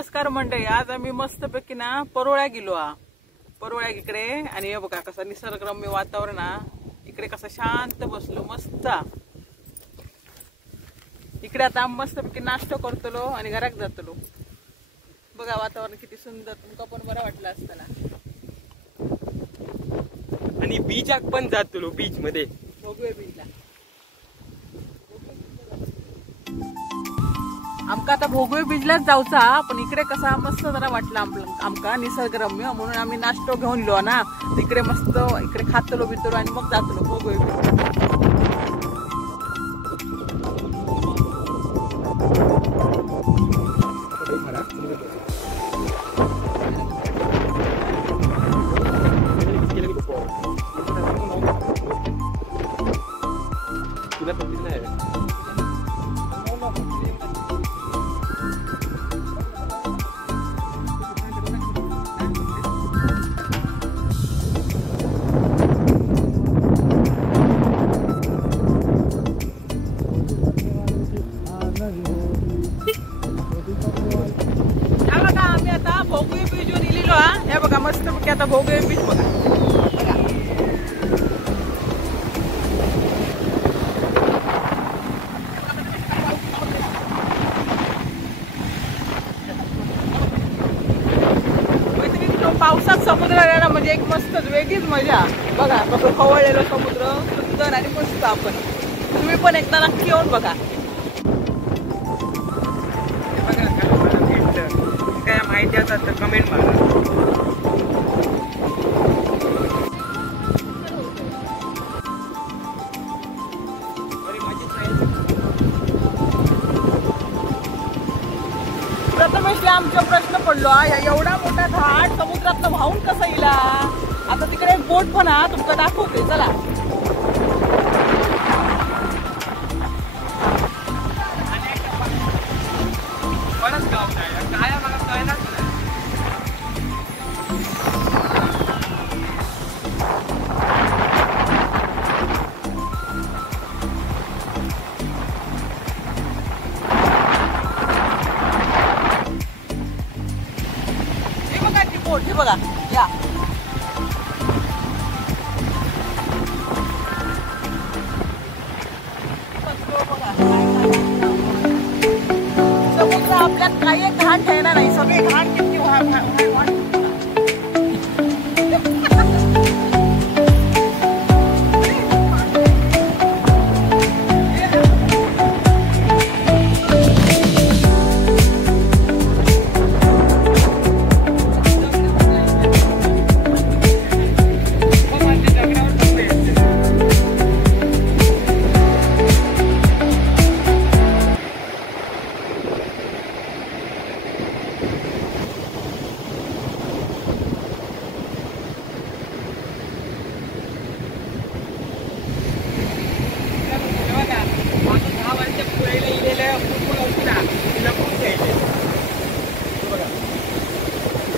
नमस्कार मंडळी, आज आम्ही मस्तपैकी ना परोळ्या गेलो परोळ्या इकडे आणि हे बघा कसं निसर्गरम्य वातावरण इकडे कसं शांत बसलो मस्त इकडे आता मस्तपैकी नाश्ता करतलो आणि घरात जातलो। बघा वातावरण किती सुंदर, तुमका पण बरं वाटलं असतं ना। आणि बीचाक पण जातलो, बीच मध्ये भोगवे बीचला आमका आता भोगवे बीचलाच जाऊचा, पण इकडे कसा मस्त जरा वाटला आमका निसर्गरम्य म्हणून आम्ही नाश्तो घेऊन लो ना। इकडे मस्त इकडे खातलो बितलो आणि मग जातलो भोगवे बीच। भोगवे बीच वर इलेलो हे बघा मस्त पैकी आता भोगवे बीच बघा। पावसात समुद्र आला म्हणजे एक मस्त वेगळीच मजा। बघा कसं खवळलेलं समुद्र सुंदर आणि मस्त। आपण तुम्ही पण एकदा नक्की येऊन बघा। काय माहिती असतात तर कमेंट मारा। प्रथमेशला आमचा प्रश्न पडलो एवढा मोठा घाट समुद्रात वाहून कसा येईल। आता तिकडे एक बोट पण तुमका दाखवते, चला। हे बघा या समुद्र आपल्यात काही एक घाण ठेवणार नाही, सगळे घाण किती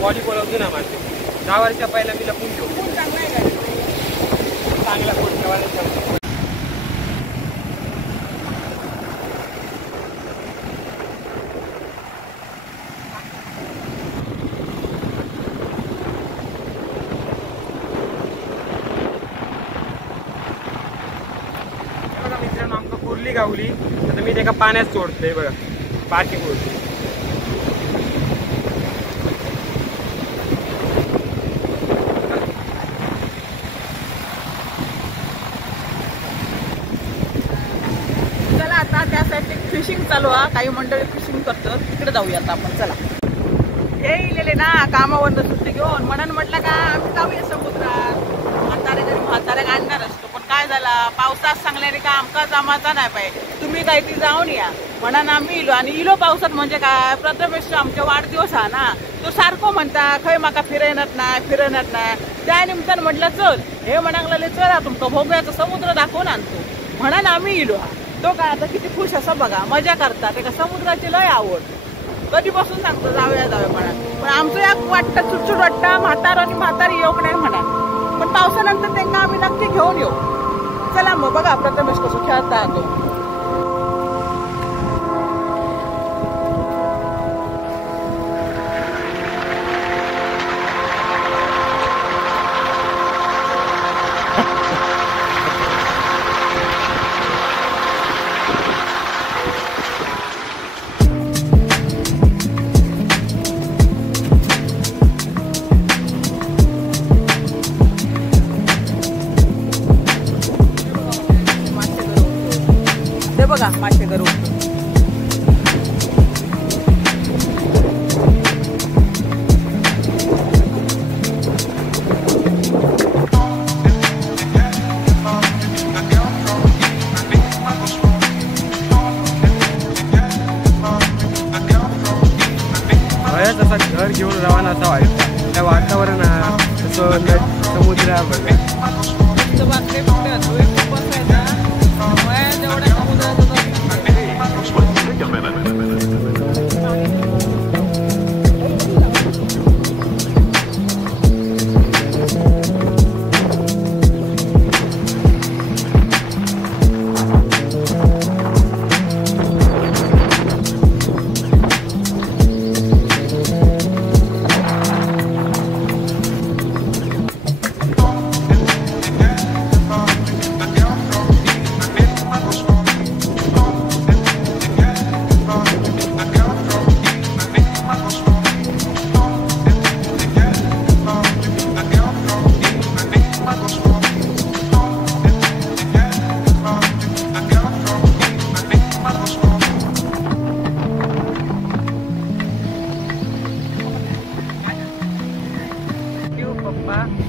व्हॉलीबॉल होतो ना माझे 10 वर्षा पहिला मी लपून ठेवतो। चांगला फोन ठेवायला मित्रांनो आमका कुर्ली गावली, आता मी त्याका पाण्यात सोडतोय बघा पार्किंग वरती। त्यासाठी फिशिंग चालू काही मंडळी फिशिंग करतात, तिकडे जाऊया आता आपण। चला हे इलेले ना कामावरनं सुट्टी घेऊन म्हणून म्हटलं का आम्ही जाऊया समुद्रात। म्हाताऱ्याक आणणार असतो, पण काय झाला पावसात सांगल्याने का आमका जमाचा नाही पाहिजे, तुम्ही काय ती जाऊन या म्हणून आम्ही इलो। आणि इलो पावसात म्हणजे काय प्रथमेश आमचा वाढदिवस ना, तो सारखं म्हणता खय माका फिरवणार नाही। त्या निमित्तानं म्हटलं चल, हे म्हणाले चला तुमका भोगव्याचा समुद्र दाखवून आणतो म्हणून आम्ही इलो। तो काय आता किती खुश असं बघा, मजा करतात, एका समुद्राची लय आवड। कधीपासून सांगतो जाऊया म्हणा, पण आमचं एक वाटतं चुटचुट वाटतं म्हातार आणि म्हातारी येऊ नाही म्हणा, पण पावसानंतर त्यांना आम्ही नक्की घेऊन येऊ। चला मग बघा प्रथमेश कसं खेळता तो। बघा मासे गरुड. तसा घर घेऊन रवाना असा वाटतं. त्या वातावरणात तसं समुद्र बघा.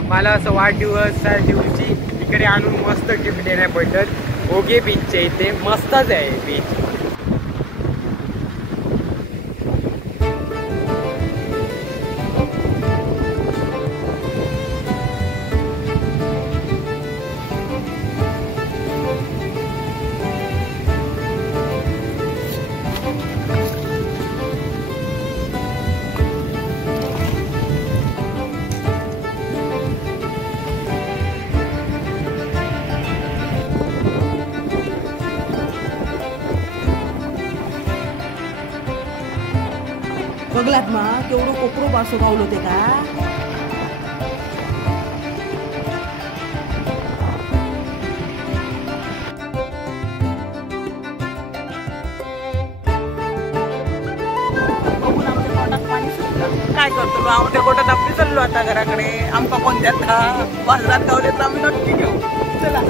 मला असं वाढदिवसाची इकडे आणून मस्त गिफ्ट देण्याबद्दल. ओगे बीचच्या इथे मस्तच आहे बीच. बघलात ना केवढं कोकरू बासो गावलो ते का. काय करतो आमच्या गोटात आपली चाललो आता घराकडे. आमका कोण देता बाजारात गावले तर आम्ही नक्की घेऊ. चला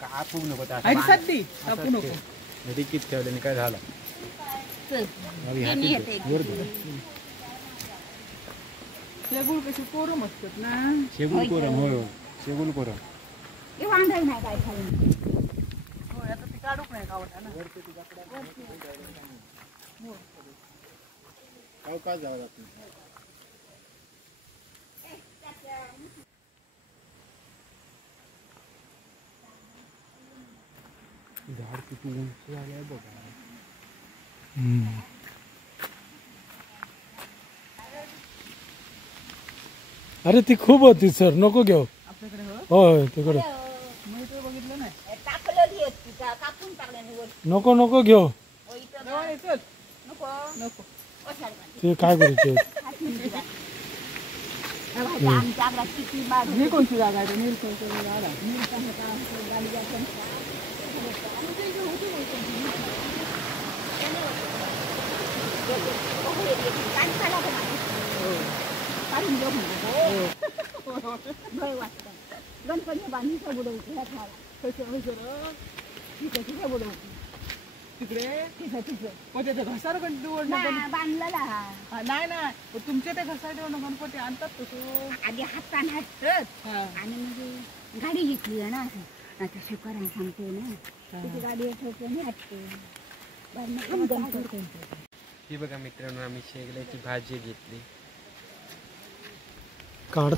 कापू नको आणि सद्दी कापू नको. रिकीत ठेवल्याने काय झालं. शेगुळ कशी कोरम असतात ना. शेगुल कोरम. होय शेगुल कोरम. होय आता ती काढूक नाही खावता ना. काय जावं लागतं. झाड किती उंच झालंय बघा. अरे ती खूप होती सर, नको घेऊ. आपल्याकडे होय तिकडे बघितलं नाही. नको नको घेऊ. नको ते काय करायचे. ही कोणती जागा आहे. भय वाटतं गणपती बांधीचा बुडवतो ह्या झाला तिथे बुडवतो तिकडे तिथं म्हणजे ते घसार गणपती बांधलेला नाही ना तुमच्या त्या घसारवरून गणपती आणतात तसं आधी हाताने हटत आणि म्हणजे गाडी घेतली आहे ना असं आता शुकारांना सांगते ना तिथे गाडी ठेवते आणि हटते ही बघा मित्रांनो आम्ही शेगल्याची भाजी घेतली काढ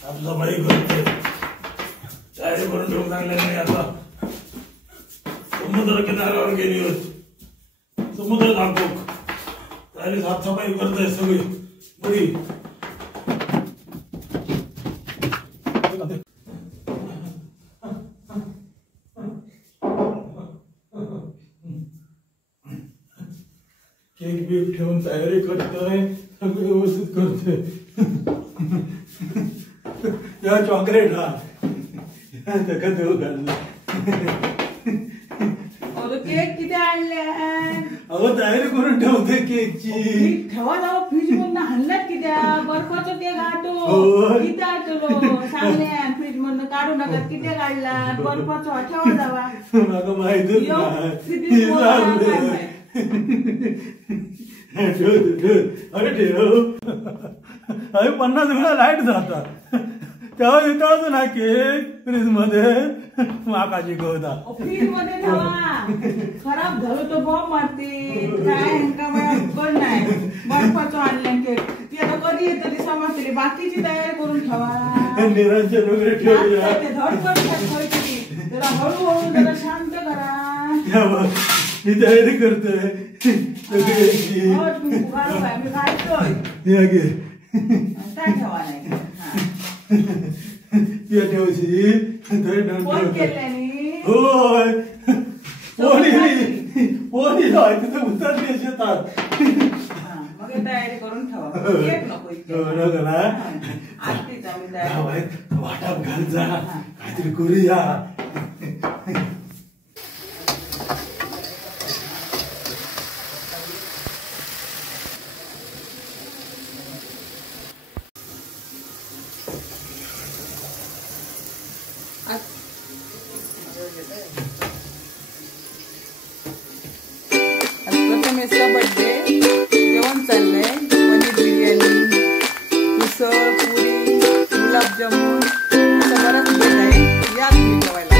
सफाई करते तयारी करून ठेवून चांगल्या नाही आता समुद्र किनाऱ्यावर गेली होती समुद्र दाखव तयारी साफसफाई करताय सगळी बरी केक बीक ठेवून तयारी करतोय सगळं व्यवस्थित करतोय या चॉकलेट हा त्याका देऊ घाललं केक किती आणले अगं तयारी करून ठेवते केकची ठेवा जाऊ फ्रीज मधून आणल्यात कित्या बर्फाचा केक होय. किती आटलो सांगल्या फ्रीज मधून काढू नका किती काढला बर्फाचा ठेवा जावा मला माहितच यो, नाही किती गोळा काय माहित. ठेव अरे ठेव अरे 50 वेळा लाईट जाता तेव्हा येताच ना केक फ्रीज मध्ये माकाची गवता फ्रीज मध्ये ठेवा खराब झालं तो बॉम्ब मारते काय ह्यांका पण नाही बर्फाचं आणलं केक ती आता कधी येतं ती समजते बाकीची तयारी करून ठेवा निरंजन वगैरे ठेवूया ते धडपड ठेवायची जरा हळूहळू जरा शांत करा ही तयारी करतोय सगळ्याची हो, तुम्ही उगाच काय, मी काढतोय या घे काय ठेवा नाही या ठेवशी फोन केल्याने होय पोरी तिथे उतरली शेतात मग हे तयारी करून ठेवा केक नको इतके. नको ना आरतीच आम्ही तयारी वाटाप घाल जा काहीतरी करूया प्रथमेशचा बर्थडे जेवण चाललंय पनीर बिर्याणी उसळ पुरी गुलाबजामुन असं बरंच बेत आहे या तुम्ही जेवायला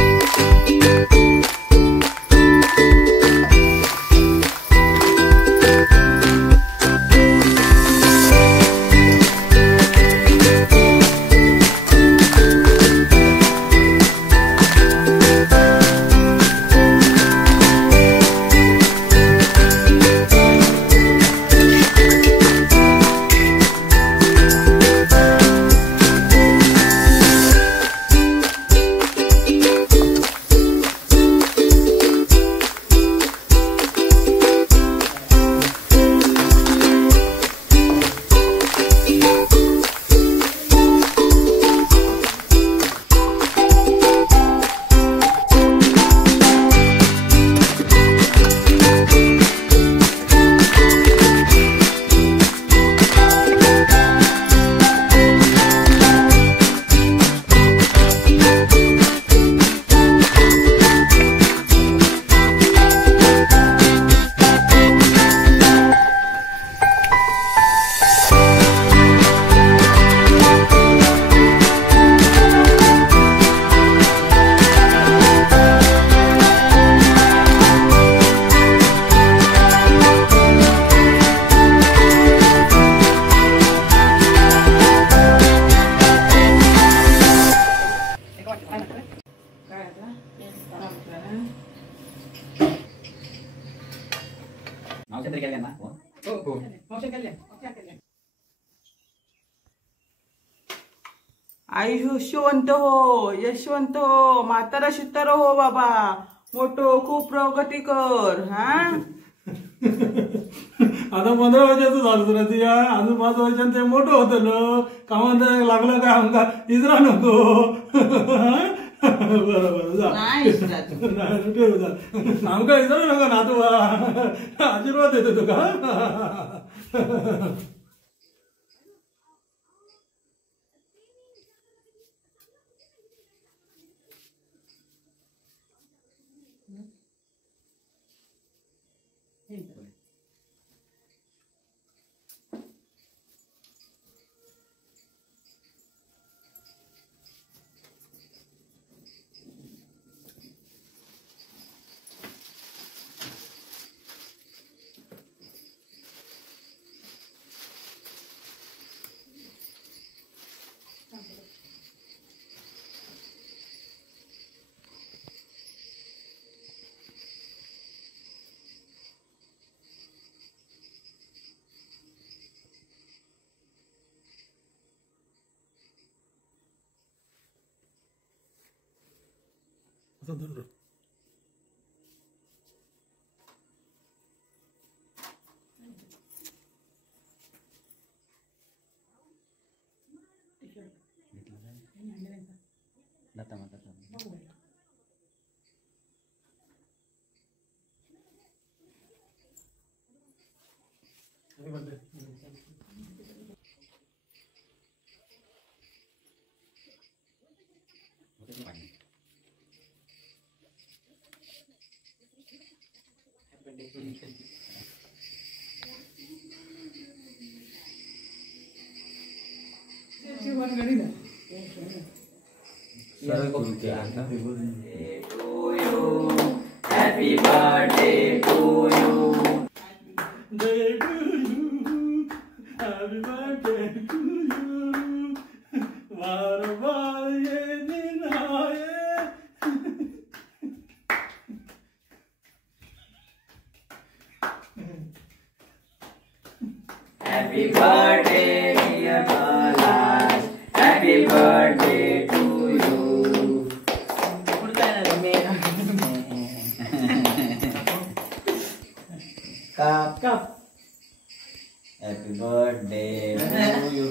आयुष्यवंत हो, यशवंत हो, म्हातारा शितारा हो बाबा, मोठो खूप प्रगती कर. हा आता 15 वर्षाचं झालं तुला तुझ्या, अजून 5 वर्षांत ते मोठं होतं कामात लागलं काय आमका इजरा नको. बरोबर जा नाही इस्रात. नाही, ठेव जा. आमका इजरा नको ना तू, आशीर्वाद देतो तुका. Happy birthday to you. Day to you, happy birthday to you. बार बार ये दिन आए. Happy birthday, dear Balas. Happy birthday to you. Cup. Happy birthday to you.